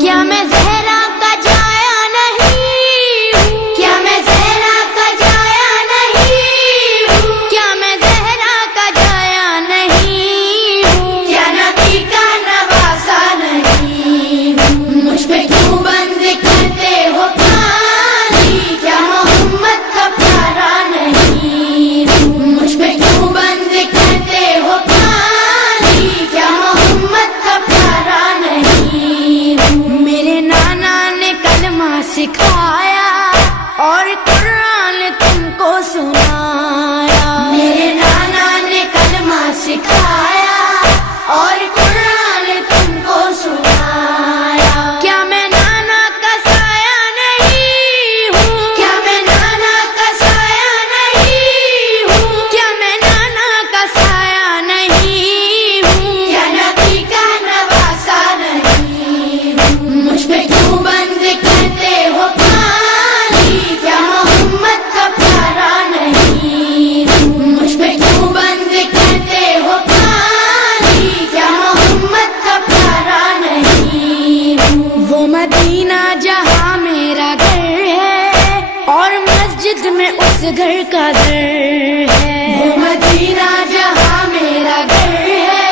کیا میں زہرا کا جایا نہیں ہوں؟ کیا میں زہرا کا جایا نہیں ہوں؟ کیا میں زہرا کا جایا نہیں ہوں؟ کیا نبی کا نواسا نہیں ہوں؟ مجھ پہ کیوں بند کرتے ہو کھالی؟ کیا محمد کا پیارا نہیں ہوں؟ مجھ پہ کیوں بند کرتے ہو کھالی؟ کیا محمد کا پیارا نہیں ہوں؟ میرے نانا نے کلمہ سکھایا اور قرآن تم کو سنایا۔ میرے نانا نے کلمہ سکھایا اور قرآن تم کو سنایا۔ کیا میں نانا کا سایہ نہیں ہوں؟ کیا میں نانا کا سایہ نہیں ہوں؟ کیا میں نانا کا سایہ نہیں ہوں؟ کیا نبی کا نواسا نہیں ہوں؟ مجھ پہ کیوں بند کرتے ہو کھالی؟ کیا محمد کا پیارا نہیں ہوں؟ مجھ پہ کیوں بند کرتے ہو کھالی؟ کیا محمد کا پیارا نہیں ہوں؟ وہ مدینہ جہاں میرا گھر ہے اور مسجد میں اس گھر کا در ہے۔ وہ مدینہ جہاں میرا گھر ہے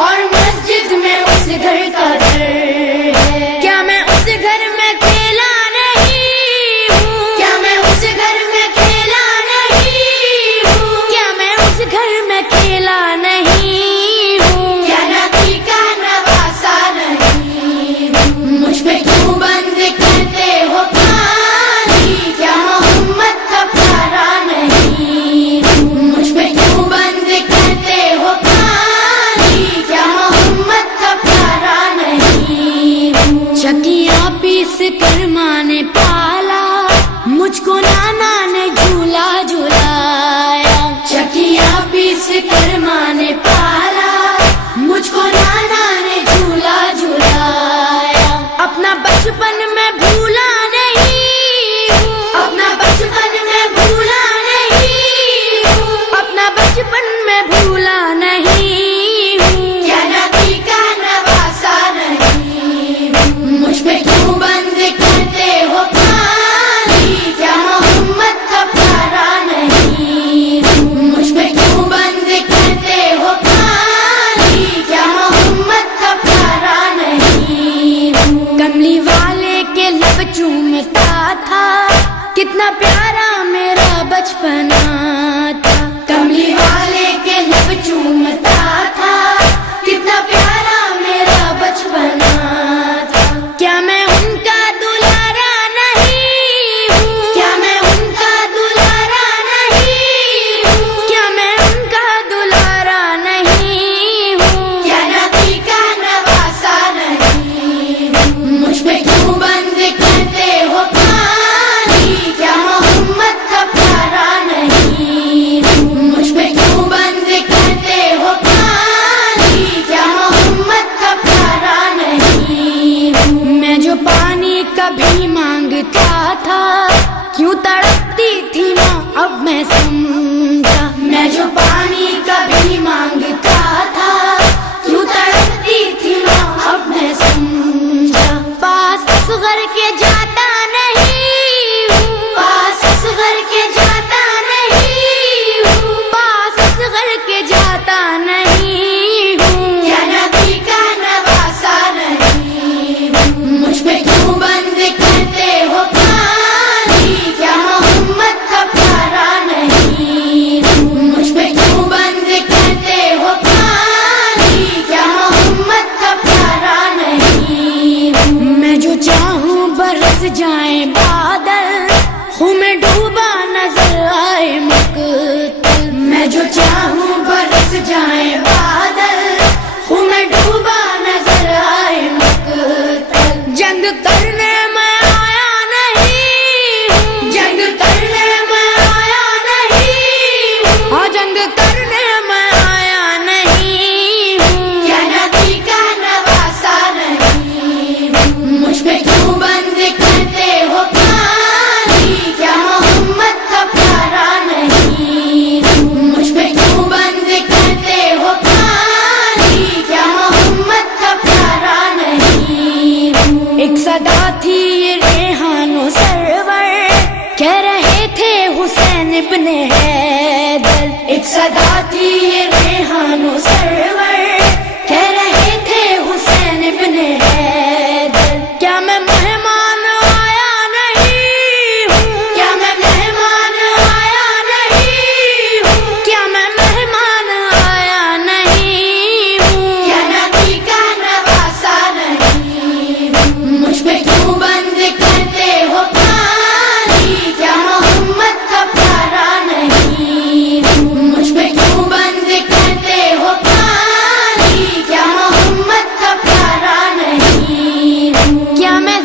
اور مسجد میں اس گھر کا در ہے۔ کیا میں اس گھر میں کھیلا نہیں ہوں؟ کیا میں اس گھر میں کھیلا نہیں ہوں؟ کیا میں اس گھر میں کھیلا نہیں ہوں؟ کیا نبی کا نواسا نہیں ہوں؟ مجھ پہ کیوں بند کرتے ہو کھالی؟ کیا محمد کا پیارا نہیں ہوں؟ مجھ پہ کیوں بند کرتے ہو کھالی؟ کیا محمد کا پیارا نہیں ہوں؟ چکیاں پیس کر ماں نے پالا، مجھ کو نانا نے جھولا جھلایا۔ چکیاں پیس کر ماں نے پالا، مجھ کو نانا نے جھولا جھلایا۔ اپنا بچپن میں بھولا نہیں ہوں، اپنا بچپن میں بھولا نہیں ہوں، اپنا بچپن میں بھولا نہیں ہوں۔ کیا نبی کا نواسا نہیں ہوں؟ مجھ پہ کیوں بند کرتے ہو کھالی؟ کیا محمد کا پیارا نہیں ہوں؟ مجھ پہ کیوں بند کرتے ہو کھالی؟ کیا محمد کا پیارا نہیں ہوں؟ کملی والے کے لب چومتا تھا، کتنا پیارا میرا بچپنا تھا۔ کملی والے کے لب چومتا تھا، کتنا پیارا میرا بچپنا تھا۔ کیا میں ان کا دلارا نہیں ہوں؟ کیا میں ان کا دلارا نہیں ہوں؟ کیا میں ان کا دلارا نہیں ہوں؟ کیا نبی کا نواسا نہیں ہوں؟ مجھ پہ کیوں بند کرتے ہو کھالی؟ کیا محمد کا پیارا نہیں ہوں؟ مجھ پہ کیوں بند کرتے ہو کھالی؟ کیا محمد کا پیارا نہیں ہوں؟ میں جو پانی کبھی مانگتا تھا، کیوں تڑپتی تھی ماں اب میں سمجھا۔ میں جو پانی کبھی مانگتا تھا، کیوں تڑپتی تھی ماں اب میں سمجھا۔ پاس اصغر کے جاتا نہیں ہوں، پاس اصغر کے جاتا نہیں ہوں، پاس اصغر کے جاتا نہیں ہوں۔ کیا نبی کا نواسا نہیں ہوں؟ مجھ پہ کیوں بند کرتے ہو کھالی؟ کیا محمد کا پیارا نہیں ہوں؟ مجھ پہ کیوں بند کرتے ہو کھالی؟ کیا محمد کا پیارا نہیں ہوں؟ میں جو چاہوں برس جائیں بادل، خوں میں ڈوبا نظر آئے مقتل۔ میں جو چاہوں برس جائیں بادل، خوں میں ڈوبا نظر آئے مقتل۔ جنگ کرنے میں آیا نہیں ہوں، جنگ کرنے میں آیا نہیں ہوں، ہاں جنگ کرنے میں آیا نہیں ہوں۔ کیا نبی کا نواسا نہیں ہوں؟ مجھ پہ کیوں بند کرتے ہو کھالی؟ کیا محمد کا پیارا نہیں ہوں؟ مجھ پہ کیوں بند کرتے ہو کھالی؟ کیا محمد کا پیارا نہیں ہوں؟ ایک صدا تھی یہ ریحان و سرور، کہہ رہے تھے حسین ابن حیدر، ایک صدا تھی یہ ریحان و سرور، کہہ رہے تھے حسین ابن حیدر۔ کیا میں مہمان آیا نہیں ہوں، کیا میں مہمان آیا نہیں ہوں، کیا میں مہمان آیا نہیں ہوں، کیا نبی کا نواسا نہیں ہوں، مجھ پہ کیوں بند کرتے ہو پانی، کیا محمد کا پیارا نہیں ہوں، مجھ پہ کیوں بند کرتے ہو پانی، کیا محمد کا پیارا نہیں ہوں، کیا میں